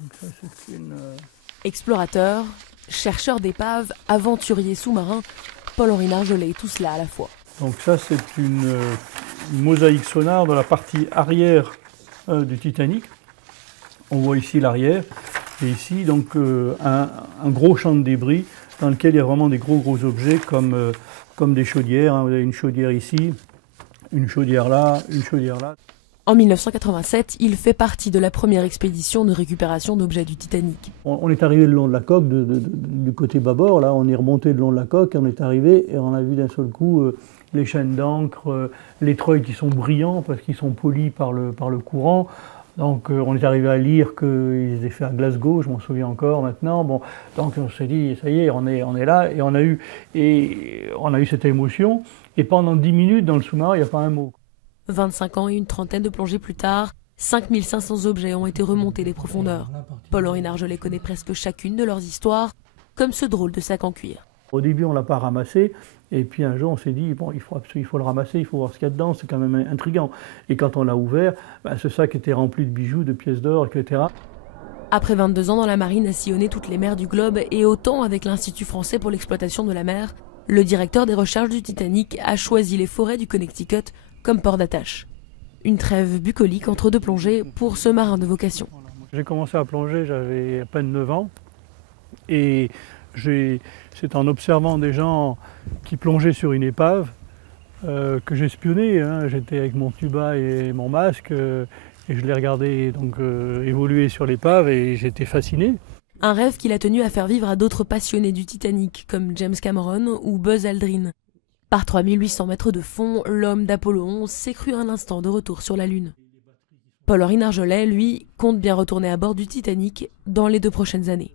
Donc ça, c'est Explorateur, chercheur d'épaves, aventurier sous-marin, Paul-Henri Nargeolet est tout cela à la fois. Donc ça, c'est une mosaïque sonar dans la partie arrière du Titanic. On voit ici l'arrière, et ici donc un gros champ de débris dans lequel il y a vraiment des gros objets comme des chaudières. Hein. Vous avez une chaudière ici, une chaudière là, une chaudière là. En 1987, il fait partie de la première expédition de récupération d'objets du Titanic. On est arrivé le long de la coque, du côté bâbord, là, on est remonté le long de la coque, et on est arrivé et on a vu d'un seul coup les chaînes d'encre, les treuils qui sont brillants parce qu'ils sont polis par le courant. Donc on est arrivé à lire qu'ils étaient faits à Glasgow, je m'en souviens encore maintenant. Bon, donc on s'est dit, ça y est, on est là, et on a eu cette émotion. Et pendant 10 minutes, dans le sous-marin, il n'y a pas un mot. 25 ans et une trentaine de plongées plus tard, 5500 objets ont été remontés des profondeurs. Paul-Henri Nargeolet connaît presque chacune de leurs histoires, comme ce drôle de sac en cuir. Au début, on ne l'a pas ramassé, et puis un jour, on s'est dit, bon, il faut le ramasser, il faut voir ce qu'il y a dedans, c'est quand même intriguant. Et quand on l'a ouvert, ce sac était rempli de bijoux, de pièces d'or, etc. Après 22 ans dans la marine à sillonner toutes les mers du globe et autant avec l'Institut français pour l'exploitation de la mer, le directeur des recherches du Titanic a choisi les forêts du Connecticut comme port d'attache. Une trêve bucolique entre deux plongées pour ce marin de vocation. J'ai commencé à plonger, j'avais à peine 9 ans, et c'est en observant des gens qui plongeaient sur une épave que j'ai espionné. Hein. J'étais avec mon tuba et mon masque, et je les regardais donc évoluer sur l'épave, et j'étais fasciné. Un rêve qu'il a tenu à faire vivre à d'autres passionnés du Titanic, comme James Cameron ou Buzz Aldrin. Par 3800 mètres de fond, l'homme d'Apollo 11 s'est cru un instant de retour sur la Lune. Paul-Henri Nargeolet, lui, compte bien retourner à bord du Titanic dans les 2 prochaines années.